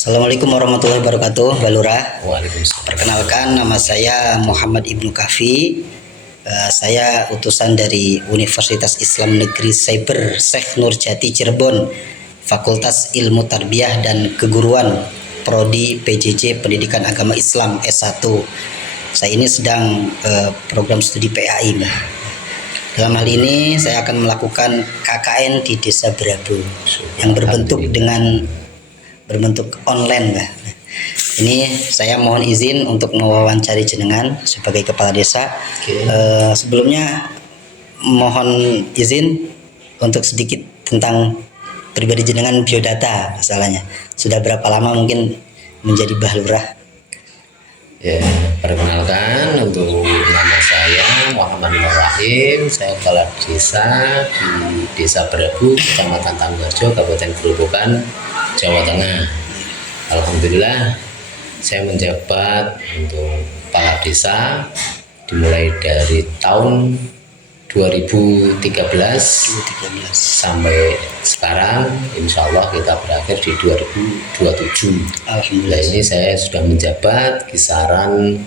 Assalamualaikum warahmatullahi wabarakatuh, Mbak Lurah. Waalaikumsalam. Perkenalkan, nama saya Muhammad Ibnu Kafi. Saya utusan dari Universitas Islam Negeri Cyber Syekh Nurjati Cirebon, Fakultas Ilmu Tarbiyah dan Keguruan, Prodi PJJ Pendidikan Agama Islam S1. Saya ini sedang program studi PAI, Mbak. Dalam hal ini saya akan melakukan KKN di Desa Brabo yang berbentuk online, Mbak. Ini saya mohon izin untuk mewawancari jenengan sebagai kepala desa. Sebelumnya mohon izin untuk sedikit tentang pribadi jenengan, biodata masalahnya. Sudah berapa lama mungkin menjadi Mbah Lurah? Ya, perkenalkan, untuk nama saya Muhammad Nur Rahim. Saya kepala desa di Desa Brabo, Kecamatan Tanggulharjo, Kabupaten Grobogan, Jawa Tengah. Alhamdulillah, saya menjabat untuk kepala desa dimulai dari tahun 2013 sampai sekarang. Insya Allah kita berakhir di 2027. Alhamdulillah, ini saya sudah menjabat kisaran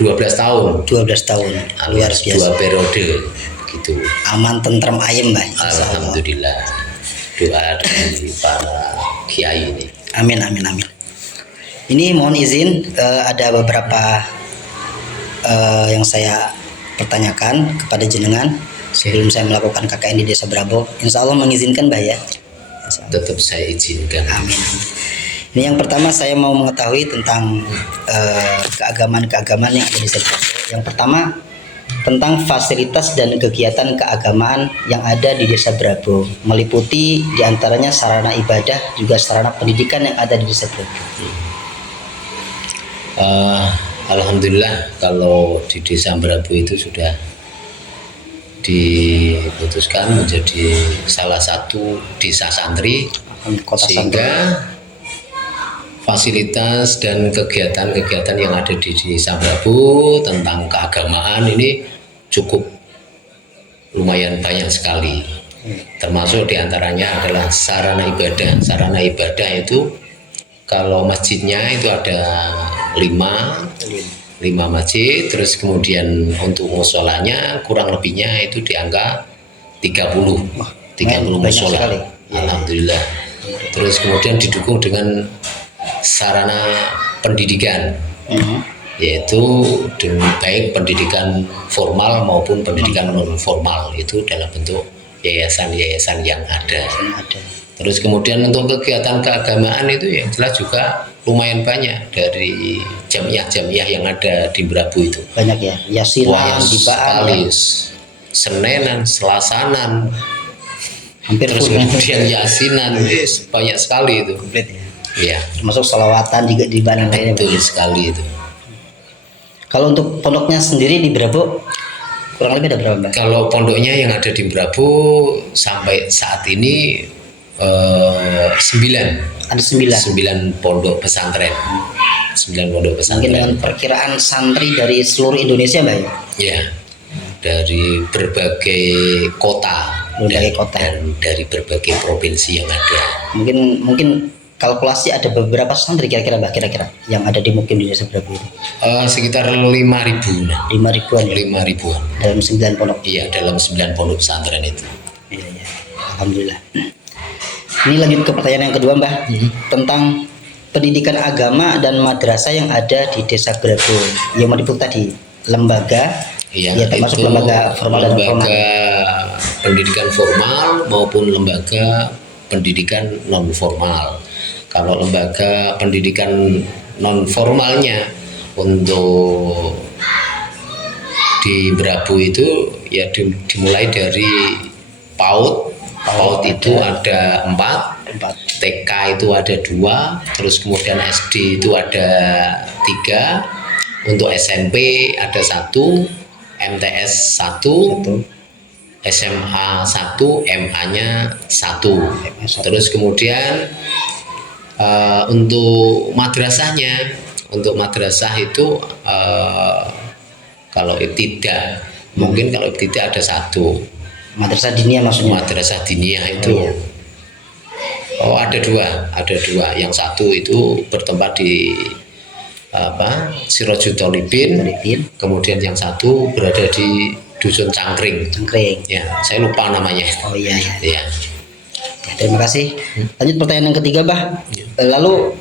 12 tahun. 12 tahun, luar biasa. 2 periode gitu. Aman, tentrem, ayem, Mbak. Alhamdulillah. Doa dari para kiai ini. Amin, amin, amin. Ini mohon izin, ada beberapa yang saya pertanyakan kepada jenengan sebelum saya melakukan KKN di Desa Brabo. Insya Allah mengizinkan, Mbak, ya? Tetap saya izinkan. Amin. Ini yang pertama, saya mau mengetahui tentang keagamaan-keagamaan yang ada di Desa Brabo. Yang pertama, tentang fasilitas dan kegiatan keagamaan yang ada di Desa Brabo, meliputi diantaranya sarana ibadah, juga sarana pendidikan yang ada di Desa Brabo. Alhamdulillah, kalau di Desa Brabo itu sudah diputuskan menjadi salah satu desa santri, sehingga fasilitas dan kegiatan-kegiatan yang ada di Desa Brabo tentang keagamaan ini cukup lumayan banyak sekali. Termasuk diantaranya adalah sarana ibadah. Sarana ibadah itu kalau masjidnya itu ada 5 masjid, terus kemudian untuk musolanya kurang lebihnya itu di angka 30 musola. Alhamdulillah. Terus kemudian didukung dengan sarana pendidikan, yaitu baik pendidikan formal maupun pendidikan non formal, itu dalam bentuk yayasan-yayasan yang ada. Terus kemudian untuk kegiatan keagamaan itu yang jelas juga lumayan banyak dari jamiah-jamiah yang ada di Brabo itu. Banyak ya, yasinan, sekali, senenan, selasanan, hampir terus kemudian yasinan, banyak sekali itu. Komplit ya. Iya. Termasuk sholawatan juga di Bandung. Betul sekali itu. Kalau untuk pondoknya sendiri di Brabo kurang lebih ada berapa, Mbak? Kalau pondoknya yang ada di Brabo sampai saat ini 9. Ada 9 pondok pesantren. 9 pondok pesantren. Mungkin dengan perkiraan santri dari seluruh Indonesia, Mbak, ya? Ya, dari berbagai kota, dan dari berbagai provinsi yang ada. Mungkin kalkulasi ada beberapa santri kira-kira, Mbak, yang ada di mukim di Desa Brabo itu? Sekitar 5.000. 5.000-an ya? 5.000-an. Dalam 9 pondok? Iya, dalam 9 pondok pesantren itu. Iya. Alhamdulillah. Ini lanjut ke pertanyaan yang kedua, Mbak, tentang pendidikan agama dan madrasah yang ada di Desa Brabo. Yang menyebut tadi lembaga, ya termasuk lembaga formal dan informal. Lembaga pendidikan formal maupun lembaga pendidikan non formal. Kalau lembaga pendidikan non formalnya untuk di Brabo itu ya dimulai dari PAUD. PAUD itu ada 4, TK itu ada 2, terus kemudian SD itu ada 3, untuk SMP ada 1, MTS 1, SMA 1, MA-nya 1. Terus kemudian untuk madrasahnya, untuk madrasah itu kalau ibtidah, mungkin kalau ibtidah ada 1. Madrasah diniyah maksudnya? Madrasah diniyah itu Oh, ada dua. Yang satu itu bertempat di Sirojul Tolibin. Kemudian yang satu berada di Dusun Cangkring. Ya, saya lupa namanya. Oh iya. Ya. Terima kasih. Lanjut pertanyaan yang ketiga, Bah. Lalu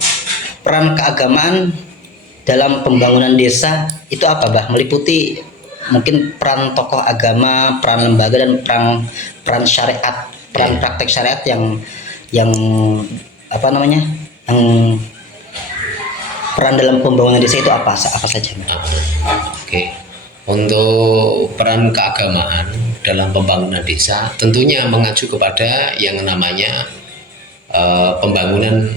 peran keagamaan dalam pembangunan desa itu apa, Bah? Meliputi mungkin peran tokoh agama, peran lembaga, dan peran syariat, peran praktek syariat yang apa namanya? Yang peran dalam pembangunan desa itu apa saja, Bah? Oke. Untuk peran keagamaan dalam pembangunan desa tentunya mengacu kepada yang namanya pembangunan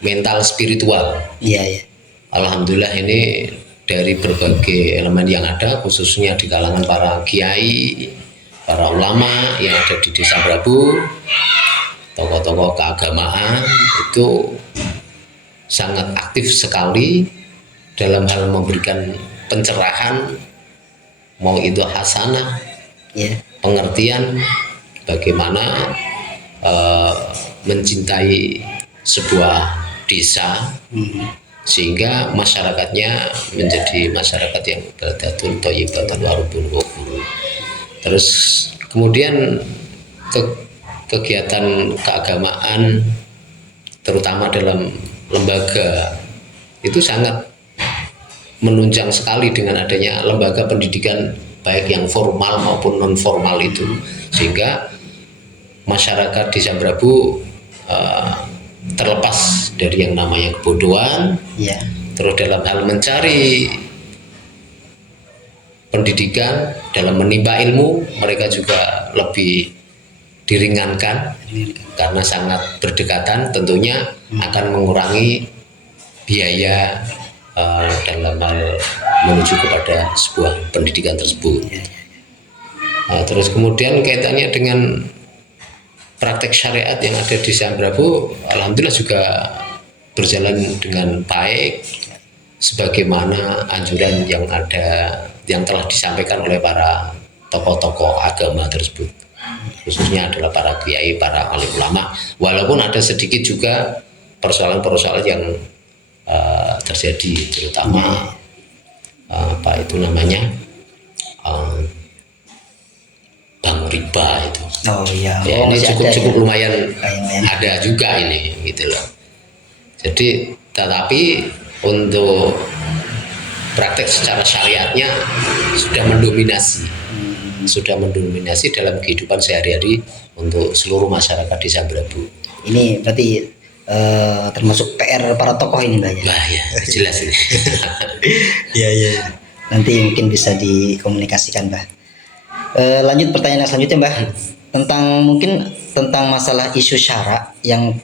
mental spiritual. Iya. Alhamdulillah ini dari berbagai elemen yang ada, khususnya di kalangan para kiai, para ulama yang ada di Desa Brabu, tokoh-tokoh keagamaan itu sangat aktif sekali dalam hal memberikan pencerahan, mau itu hasanah, pengertian bagaimana mencintai sebuah desa, sehingga masyarakatnya menjadi masyarakat yang baldatun thayyibatan wa rabbun ghafur. Terus kemudian kegiatan keagamaan terutama dalam lembaga itu sangat menunjang sekali dengan adanya lembaga pendidikan baik yang formal maupun non formal itu, sehingga masyarakat Desa Brabu terlepas dari yang namanya kebodohan, terus dalam hal mencari pendidikan, dalam menimba ilmu mereka juga lebih diringankan karena sangat berdekatan, tentunya akan mengurangi biaya dalam hal menuju kepada sebuah pendidikan tersebut. Terus kemudian kaitannya dengan praktek syariat yang ada di Sambrabu, alhamdulillah juga berjalan dengan baik sebagaimana anjuran yang telah disampaikan oleh para tokoh-tokoh agama tersebut, khususnya adalah para kiai, para alim ulama, walaupun ada sedikit juga persoalan-persoalan yang terjadi, terutama bank riba itu. Ini cukup lumayan ada juga ini, gitu loh. Jadi tetapi untuk praktek secara syariatnya sudah mendominasi dalam kehidupan sehari-hari untuk seluruh masyarakat Desa Brabu. Ini berarti termasuk PR para tokoh ini, Mbak, ya? Nah, ya, jelas ini. Iya. Nanti mungkin bisa dikomunikasikan, Mbak. Lanjut pertanyaan selanjutnya, Mbak. Tentang masalah isu syara yang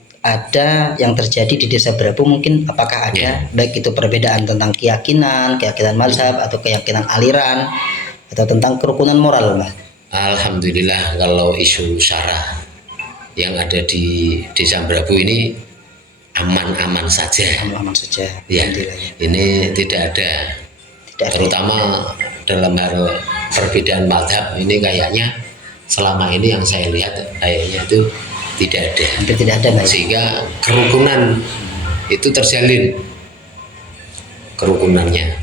terjadi di Desa Brabu, mungkin apakah ada baik itu perbedaan tentang keyakinan mazhab atau keyakinan aliran atau tentang kerukunan moral, Mbak? Alhamdulillah kalau isu syara yang ada di Desa Brabu ini aman-aman saja. Ya, ini tidak ada. Terutama dalam hal perbedaan mazhab ini kayaknya selama ini yang saya lihat kayaknya itu tidak ada. Hampir tidak ada, Mbak. Sehingga kerukunan itu terjalin kerukunannya.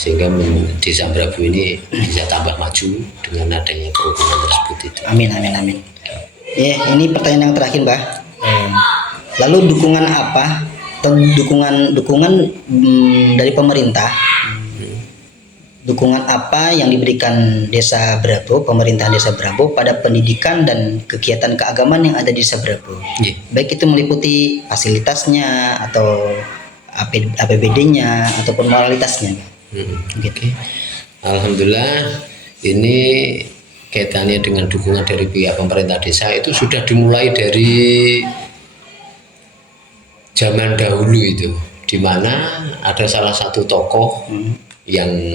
Sehingga Desa Brabu ini bisa tambah maju dengan adanya kerukunan tersebut itu. Amin. Ini pertanyaan yang terakhir, Mbak. Lalu dukungan apa? Dukungan dari pemerintah. Dukungan apa yang diberikan Desa Brabu, pemerintahan Desa Brabu pada pendidikan dan kegiatan keagamaan yang ada di Desa Brabu? Baik itu meliputi fasilitasnya atau APBD-nya ataupun moralitasnya. Gitu. Alhamdulillah ini kaitannya dengan dukungan dari pihak pemerintah desa itu sudah dimulai dari zaman dahulu itu, di mana ada salah satu tokoh yang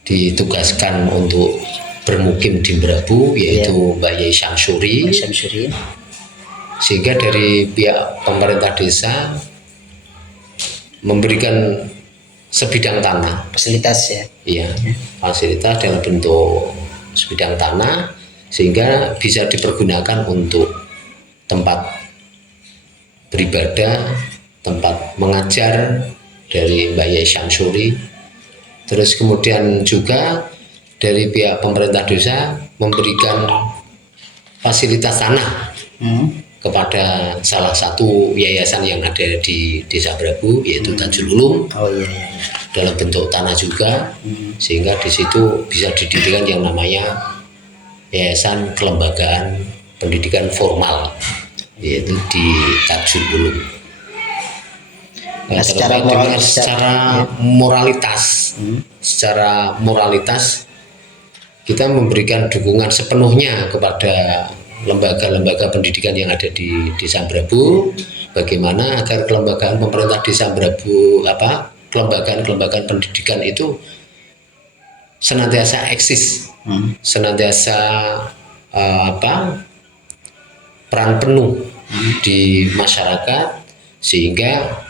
ditugaskan untuk bermukim di Brabu, yaitu Mbak Yai Syamsuri. Sehingga dari pihak pemerintah desa memberikan sebidang tanah, fasilitas fasilitas dalam bentuk sebidang tanah, sehingga bisa dipergunakan untuk tempat beribadah, tempat mengajar dari Mbak Yai Syamsuri. Terus kemudian juga dari pihak pemerintah desa memberikan fasilitas tanah kepada salah satu yayasan yang ada di Desa Brabu, yaitu Tajul Ulum. Oh iya, iya. Dalam bentuk tanah juga, sehingga di situ bisa didirikan yang namanya Yayasan Kelembagaan Pendidikan Formal, yaitu di Tajul Ulum. Nah, secara moral, secara moralitas kita memberikan dukungan sepenuhnya kepada lembaga-lembaga pendidikan yang ada di Desa Brabu, bagaimana agar kelembagaan pemerintah Desa Brabu, kelembagaan pendidikan itu senantiasa eksis, senantiasa peran penuh di masyarakat, sehingga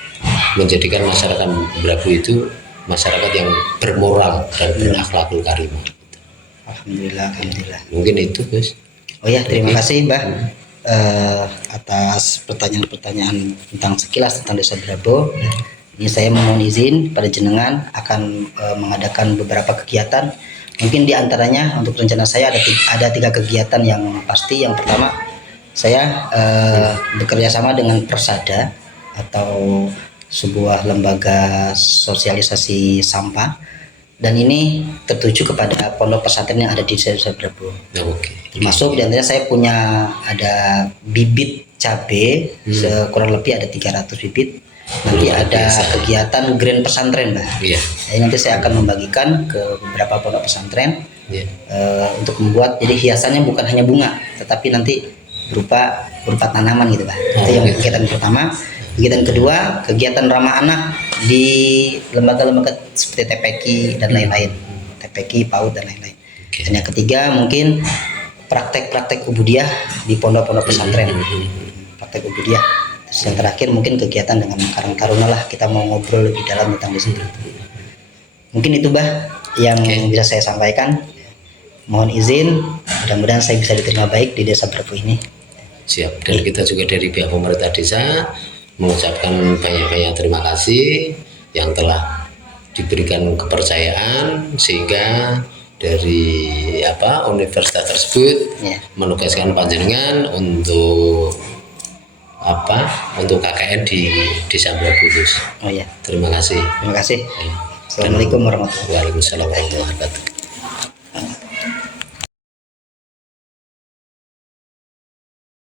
menjadikan masyarakat Brabu itu masyarakat yang bermoral dan berakhlakul karimah. Alhamdulillah, alhamdulillah. Mungkin itu, Gus. Oh ya, terima kasih Mbah atas pertanyaan-pertanyaan tentang sekilas tentang Desa Brabu. Ini saya mohon izin pada jenengan akan mengadakan beberapa kegiatan. Mungkin diantaranya untuk rencana saya ada 3 kegiatan yang pasti. Yang pertama, saya bekerja sama dengan Persada atau sebuah lembaga sosialisasi sampah, dan ini tertuju kepada pondok pesantren yang ada di Desa Brabu. Termasuk diantaranya saya punya ada bibit cabai kurang lebih ada 300 bibit. Nanti ada kegiatan grand pesantren, Mbak. Jadi nanti saya akan membagikan ke beberapa pondok pesantren untuk membuat, jadi hiasannya bukan hanya bunga, tetapi nanti berupa tanaman gitu, Pak. Itu yang kegiatan pertama. Kegiatan kedua, kegiatan ramah anak di lembaga-lembaga seperti TPQ dan lain-lain, TPQ, PAUD dan lain-lain. Dan yang ketiga mungkin praktek-praktek ubudiah di pondok-pondok pesantren, praktek ubudiah. Terus yang terakhir mungkin kegiatan dengan Karang Taruna lah, kita mau ngobrol lebih dalam tentang di situ. Mungkin itu yang bisa saya sampaikan. Mohon izin, mudah-mudahan saya bisa diterima baik di Desa Brabu ini. Siap. Dan kita juga dari pihak pemerintah desa mengucapkan banyak-banyak terima kasih yang telah diberikan kepercayaan, sehingga dari universitas tersebut menugaskan panjenengan untuk KKN di Desa Brabu. Oh ya. Terima kasih. Terima kasih. Assalamualaikum warahmatullahi wabarakatuh. Waalaikumsalam warahmatullahi wabarakatuh.